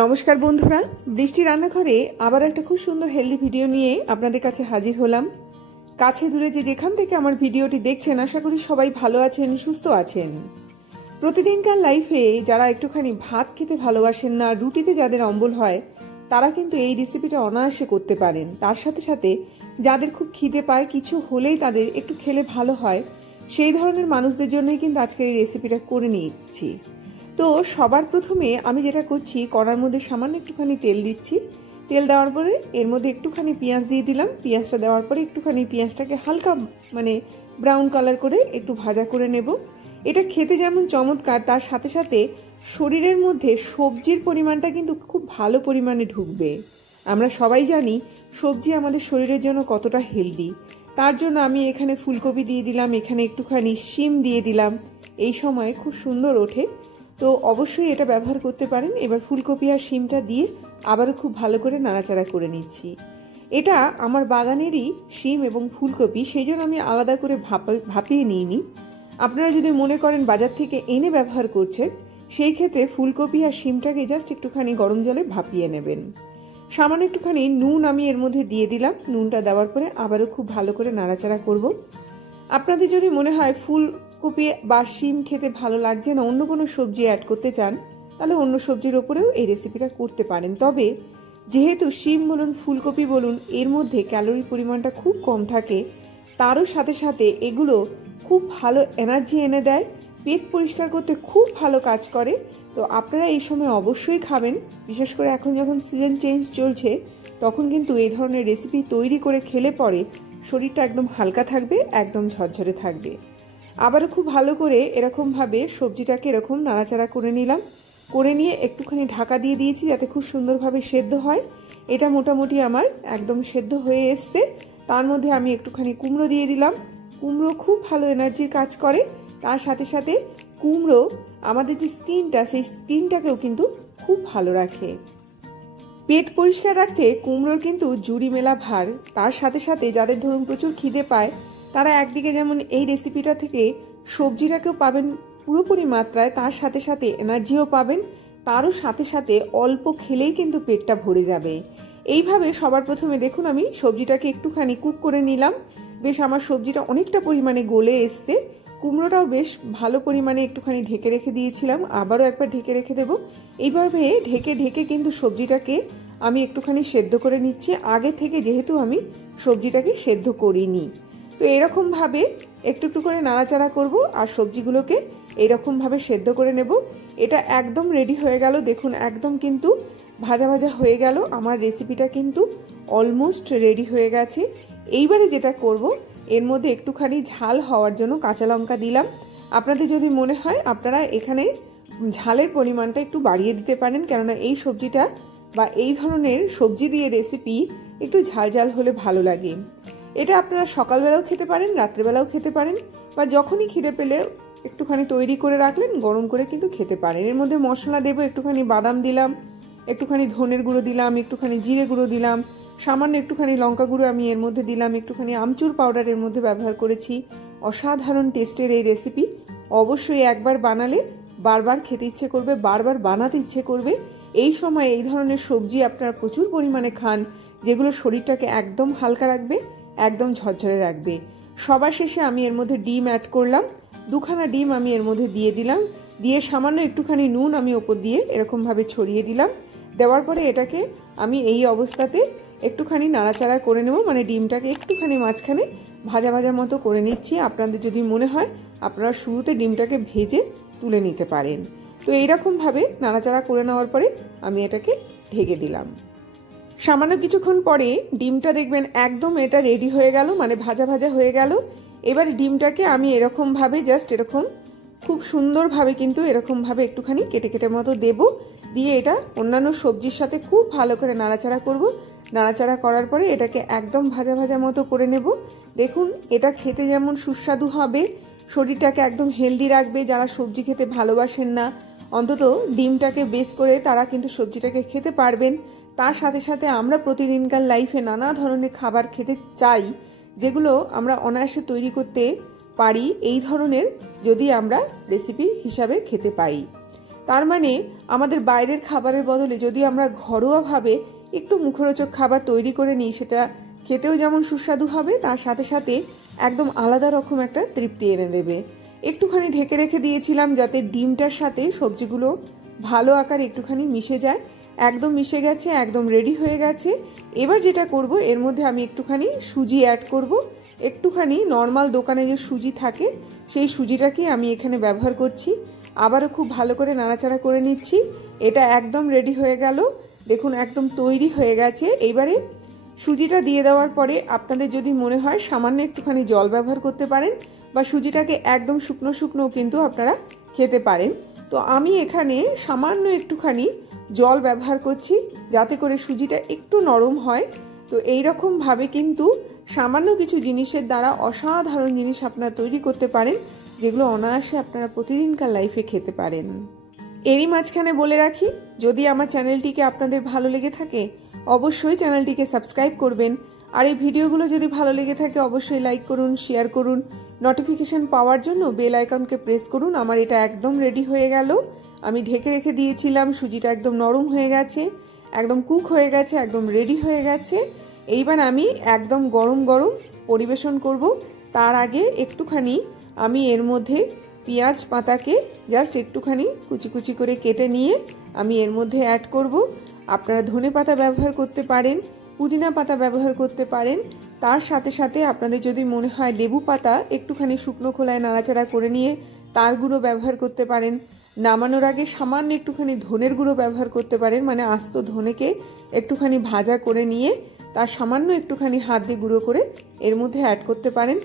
নমস্কার বন্ধুরা, বৃষ্টি রান্নাঘরে আবার একটা খুব সুন্দর হেলদি ভিডিও নিয়ে আপনাদের কাছে হাজির হলাম। কাছে দূরে যে যেখান থেকে আমার ভিডিওটি দেখছেন, আশা করি সবাই ভালো আছেন, সুস্থ আছেন। প্রতিদিনকার লাইফে যারা একটুখানি ভাত খেতে ভালোবাসেন না, রুটিতে যাদের অম্বল হয়, তারা কিন্তু এই রেসিপিটা অনায়াসে করতে পারেন। তার সাথে সাথে যাদের খুব খিদে পায়, কিছু হলেই তাদের একটু খেলে ভালো হয়, সেই ধরনের মানুষদের জন্যই কিন্তু আজকের এই রেসিপিটা করে নিচ্ছি। তো সবার প্রথমে আমি যেটা করছি, কড়ার মধ্যে সামান্য একটুখানি তেল দিচ্ছি। তেল দেওয়ার পরে এর মধ্যে একটুখানি পেঁয়াজ দিয়ে দিলাম। পেঁয়াজটা দেওয়ার পরে একটুখানি পেঁয়াজটাকে হালকা ব্রাউন কালার করে একটু ভাজা করে নেব। এটা খেতে যেমন চমৎকার, তার সাথে সাথে শরীরের মধ্যে সবজির পরিমাণটা কিন্তু খুব ভালো পরিমাণে ঢুকবে। আমরা সবাই জানি সবজি আমাদের শরীরের জন্য কতটা হেলদি। তার জন্য আমি এখানে ফুলকপি দিয়ে দিলাম, এখানে একটুখানি শিম দিয়ে দিলাম। এই সময় খুব সুন্দর ওঠে, তো অবশ্যই এটা ব্যবহার করতে পারেন। এবার ফুলকপি আর শিমটা দিয়ে আবারও খুব ভালো করে নাড়াচাড়া করে নিচ্ছি। এটা আমার বাগানেরই শিম এবং ফুলকপি, সেই জন্য আমি আলাদা করে ভাপিয়ে নিইনি। আপনারা যদি মনে করেন বাজার থেকে এনে ব্যবহার করছেন, সেই ক্ষেত্রে ফুলকপি আর শিমটাকে জাস্ট একটুখানি গরম জলে ভাপিয়ে নেবেন। সামান্য একটুখানি নুন আমি এর মধ্যে দিয়ে দিলাম। নুনটা দেওয়ার পরে আবারও খুব ভালো করে নাড়াচাড়া করব। আপনাদের যদি মনে হয় ফুলকপি বা শিম খেতে ভালো লাগছে না, অন্য কোনো সবজি অ্যাড করতে চান, তাহলে অন্য সবজির ওপরেও এই রেসিপিটা করতে পারেন। তবে যেহেতু শিম বলুন, ফুলকপি বলুন, এর মধ্যে ক্যালোরি পরিমাণটা খুব কম থাকে, তারও সাথে সাথে এগুলো খুব ভালো এনার্জি এনে দেয়, পেট পরিষ্কার করতে খুব ভালো কাজ করে। তো আপনারা এই সময় অবশ্যই খাবেন। বিশেষ করে এখন যখন সিজন চেঞ্জ চলছে, তখন কিন্তু এই ধরনের রেসিপি তৈরি করে খেলে পরে শরীরটা একদম হালকা থাকবে, একদম ঝরঝরে থাকবে। আবারও খুব ভালো করে এরকমভাবে সবজিটাকে এরকম নাড়াচাড়া করে নিলাম। করে নিয়ে একটুখানি ঢাকা দিয়ে দিয়েছি যাতে খুব সুন্দরভাবে সেদ্ধ হয়। এটা মোটামুটি আমার একদম সেদ্ধ হয়ে এসছে। তার মধ্যে আমি একটুখানি কুমড়ো দিয়ে দিলাম। কুমড়ো খুব ভালো এনার্জির কাজ করে। তার সাথে সাথে কুমড়ো আমাদের যে স্কিনটা, সেই স্কিনটাকেও কিন্তু খুব ভালো রাখে। পেট পরিষ্কার রাখতে কুমড়োর কিন্তু জুড়ি মেলা ভার। তার সাথে সাথে যাদের ধরুন প্রচুর খিদে পায়, তারা একদিকে যেমন এই রেসিপিটা থেকে সবজিটাকেও পাবেন পুরোপুরি মাত্রায়, তার সাথে সাথে এনার্জিও পাবেন। তারও সাথে সাথে অল্প খেলেই কিন্তু পেটটা ভরে যাবে। এইভাবে সবার প্রথমে দেখুন আমি সবজিটাকে একটুখানি কুক করে নিলাম। বেশ আমার সবজিটা অনেকটা পরিমাণে গলে এসছে। কুমড়োটাও বেশ ভালো পরিমাণে একটুখানি ঢেকে রেখে দিয়েছিলাম, আবারও একবার ঢেকে রেখে দেবো। এইভাবে ঢেকে ঢেকে কিন্তু সবজিটাকে আমি একটুখানি সেদ্ধ করে নিচ্ছি। আগে থেকে যেহেতু আমি সবজিটাকে সেদ্ধ করিনি, তো এরকমভাবে একটু একটু করে নাড়াচাড়া করব আর সবজিগুলোকে এইরকমভাবে সেদ্ধ করে নেব। এটা একদম রেডি হয়ে গেল। দেখুন একদম কিন্তু ভাজা ভাজা হয়ে গেল। আমার রেসিপিটা কিন্তু অলমোস্ট রেডি হয়ে গেছে। এইবারে যেটা করব, এর মধ্যে একটুখানি ঝাল হওয়ার জন্য কাঁচা লঙ্কা দিলাম। আপনাদের যদি মনে হয় আপনারা এখানে ঝালের পরিমাণটা একটু বাড়িয়ে দিতে পারেন, কেননা এই সবজিটা বা এই ধরনের সবজি দিয়ে রেসিপি একটু ঝাল ঝাল হলে ভালো লাগে। এটা আপনারা সকালবেলাও খেতে পারেন, রাত্রেবেলাও খেতে পারেন, বা যখনই খিদে পেলে একটুখানি তৈরি করে রাখলেন, গরম করে কিন্তু খেতে পারেন। এর মধ্যে মশলা দেবো, একটুখানি বাদাম দিলাম, একটুখানি ধনের গুঁড়ো দিলাম, একটুখানি জিরে গুঁড়ো দিলাম, সামান্য একটুখানি লঙ্কা গুঁড়ো আমি এর মধ্যে দিলাম, একটুখানি আমচুর পাউডার এর মধ্যে ব্যবহার করেছি। অসাধারণ টেস্টের এই রেসিপি। অবশ্যই একবার বানালে বারবার খেতে ইচ্ছে করবে, বারবার বানাতে ইচ্ছে করবে। এই সময় এই ধরনের সবজি আপনারা প্রচুর পরিমাণে খান, যেগুলো শরীরটাকে একদম হালকা রাখবে, একদম ঝরঝরে রাখবে। সবার শেষে আমি এর মধ্যে ডিম অ্যাড করলাম। দুখানা ডিম আমি এর মধ্যে দিয়ে দিলাম। দিয়ে সামান্য একটুখানি নুন আমি ওপর দিয়ে এরকমভাবে ছড়িয়ে দিলাম। দেওয়ার পরে এটাকে আমি এই অবস্থাতে একটুখানি নাড়াচাড়া করে নেব, ডিমটাকে একটুখানি মাঝখানে ভাজা ভাজা মতো করে নিচ্ছি। আপনাদের যদি মনে হয় আপনারা শুরুতে ডিমটাকে ভেজে তুলে নিতে পারেন। তো এইরকমভাবে নাড়াচাড়া করে নেওয়ার পরে আমি এটাকে ঢেকে দিলাম। সামান্য কিছুক্ষণ পরে ডিমটা দেখবেন একদম এটা রেডি হয়ে গেল, ভাজা ভাজা হয়ে গেল। এবার ডিমটাকে আমি এরকমভাবে জাস্ট এরকম খুব সুন্দরভাবে কিন্তু এরকমভাবে একটুখানি কেটে কেটে মতো দেব। দিয়ে এটা অন্যান্য সবজির সাথে খুব ভালো করে নাড়াচাড়া করব। নাড়াচাড়া করার পরে এটাকে একদম ভাজা ভাজা মতো করে নেব। দেখুন এটা খেতে যেমন সুস্বাদু হবে, শরীরটাকে একদম হেলদি রাখবে। যারা সবজি খেতে ভালোবাসেন না, অন্তত ডিমটাকে বেস করে তারা কিন্তু সবজিটাকে খেতে পারবেন। তার সাথে সাথে আমরা প্রতিদিনকার লাইফে নানা ধরনের খাবার খেতে চাই, যেগুলো আমরা অনায়াসে তৈরি করতে পারি এই ধরনের যদি আমরা রেসিপি হিসাবে খেতে পাই। তার মানে আমাদের বাইরের খাবারের বদলে যদি আমরা ঘরোয়াভাবে একটু মুখরোচক খাবার তৈরি করে নিই, সেটা খেতেও যেমন সুস্বাদু হবে, তার সাথে সাথে একদম আলাদা রকম একটা তৃপ্তি এনে দেবে। একটুখানি ঢেকে রেখে দিয়েছিলাম যাতে ডিমটার সাথে সবজিগুলো ভালো আকারে একটুখানি মিশে যায়। একদম মিশে গেছে, একদম রেডি হয়ে গেছে। এবার যেটা করব, এর মধ্যে আমি একটুখানি সুজি অ্যাড করব। একটুখানি নর্মাল দোকানে যে সুজি থাকে সেই সুজিটাকে আমি এখানে ব্যবহার করছি। আবারও খুব ভালো করে নাড়াচাড়া করে নিচ্ছি। এটা একদম রেডি হয়ে গেল, দেখুন একদম তৈরি হয়ে গেছে। এইবারে সুজিটা দিয়ে দেওয়ার পরে আপনাদের যদি মনে হয় সামান্য একটুখানি জল ব্যবহার করতে পারেন, বা সুজিটাকে একদম শুকনো শুকনো কিন্তু আপনারা খেতে পারেন। তো আমি এখানে সামান্য একটুখানি জল ব্যবহার করছি যাতে করে সুজিটা একটু নরম হয়। তো এইরকমভাবে কিন্তু সামান্য কিছু জিনিসের দ্বারা অসাধারণ জিনিস আপনারা তৈরি করতে পারেন, যেগুলো অনায়াসে আপনারা প্রতিদিনকার লাইফে খেতে পারেন। এরই মাঝখানে বলে রাখি, যদি আমার চ্যানেলটিকে আপনাদের ভালো লেগে থাকে অবশ্যই চ্যানেলটিকে সাবস্ক্রাইব করবেন। আর এই ভিডিওগুলো যদি ভালো লেগে থাকে অবশ্যই লাইক করুন, শেয়ার করুন। নোটিফিকেশন পাওয়ার জন্য বেল আইকনকে প্রেস করুন। আমার এটা একদম রেডি হয়ে গেল। আমি ঢেকে রেখে দিয়েছিলাম, সুজিটা একদম নরম হয়ে গেছে, একদম কুক হয়ে গেছে, একদম রেডি হয়ে গেছে। এইবার আমি একদম গরম গরম পরিবেশন করব। তার আগে একটুখানি আমি এর মধ্যে পেঁয়াজ পাতাকে জাস্ট একটুখানি কুচি কুচি করে কেটে নিয়ে আমি এর মধ্যে অ্যাড করব। আপনারা ধনে পাতা ব্যবহার করতে পারেন, পুদিনা পাতা ব্যবহার করতে পারেন। তার সাথে সাথে আপনাদের যদি মনে হয় লেবু পাতা একটুখানি শুকনো খোলায় নাড়াচাড়া করে নিয়ে তার গুঁড়ো ব্যবহার করতে পারেন। নামানোর আগে সামান্য একটুখানি ধনের গুঁড়ো ব্যবহার করতে পারেন, মানে আস্ত ধনেকে একটুখানি ভাজা করে নিয়ে তার সামান্য একটুখানি হাত দিয়ে গুঁড়ো করে এর মধ্যে অ্যাড করতে পারেন।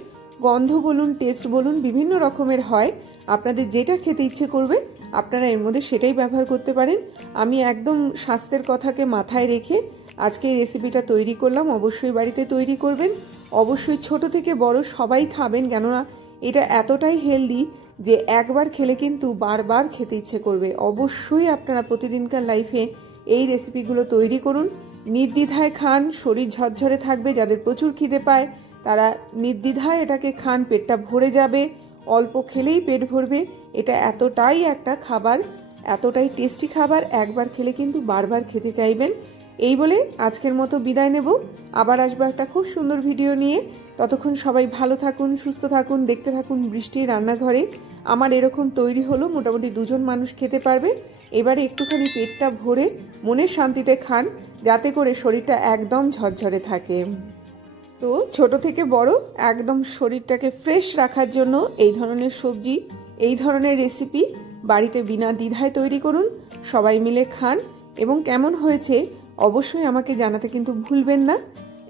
গন্ধ বলুন, টেস্ট বলুন, বিভিন্ন রকমের হয়। আপনাদের যেটা খেতে ইচ্ছে করবে আপনারা এর মধ্যে সেটাই ব্যবহার করতে পারেন। আমি একদম স্বাস্থ্যের কথাকে মাথায় রেখে আজকে এই রেসিপিটা তৈরি করলাম। অবশ্যই বাড়িতে তৈরি করবেন, অবশ্যই ছোট থেকে বড় সবাই খাবেন, কেননা এটা এতটাই হেলদি যে একবার খেলে কিন্তু বারবার খেতে ইচ্ছে করবে। অবশ্যই আপনারা প্রতিদিনকার লাইফে এই রেসিপিগুলো তৈরি করুন, নির্দ্বিধায় খান, শরীর ঝরঝরে থাকবে। যাদের প্রচুর খিদে পায় তারা নির্দ্বিধায় এটাকে খান, পেটটা ভরে যাবে, অল্প খেলেই পেট ভরবে। এটা এতটাই একটা খাবার, এতটাই টেস্টি খাবার, একবার খেলে কিন্তু বারবার খেতে চাইবেন। এই বলে আজকের মতো বিদায় নেব। আবার আসবো একটা খুব সুন্দর ভিডিও নিয়ে। ততক্ষণ সবাই ভালো থাকুন, সুস্থ থাকুন, দেখতে থাকুন বৃষ্টির রান্নাঘরে। আমার এরকম তৈরি হলো, মোটামুটি 2 জন মানুষ খেতে পারবে। এবারে একটুখানি পেটটা ভরে মনের শান্তিতে খান, যাতে করে শরীরটা একদম ঝরঝরে থাকে। তো ছোট থেকে বড় একদম শরীরটাকে ফ্রেশ রাখার জন্য এই ধরনের সবজি, এই ধরনের রেসিপি বাড়িতে বিনা দ্বিধায় তৈরি করুন, সবাই মিলে খান এবং কেমন হয়েছে অবশ্যই আমাকে জানাতে কিন্তু ভুলবেন না।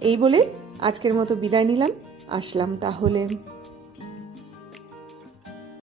এই বলে আজকের মতো বিদায় নিলাম, আসলাম তাহলে।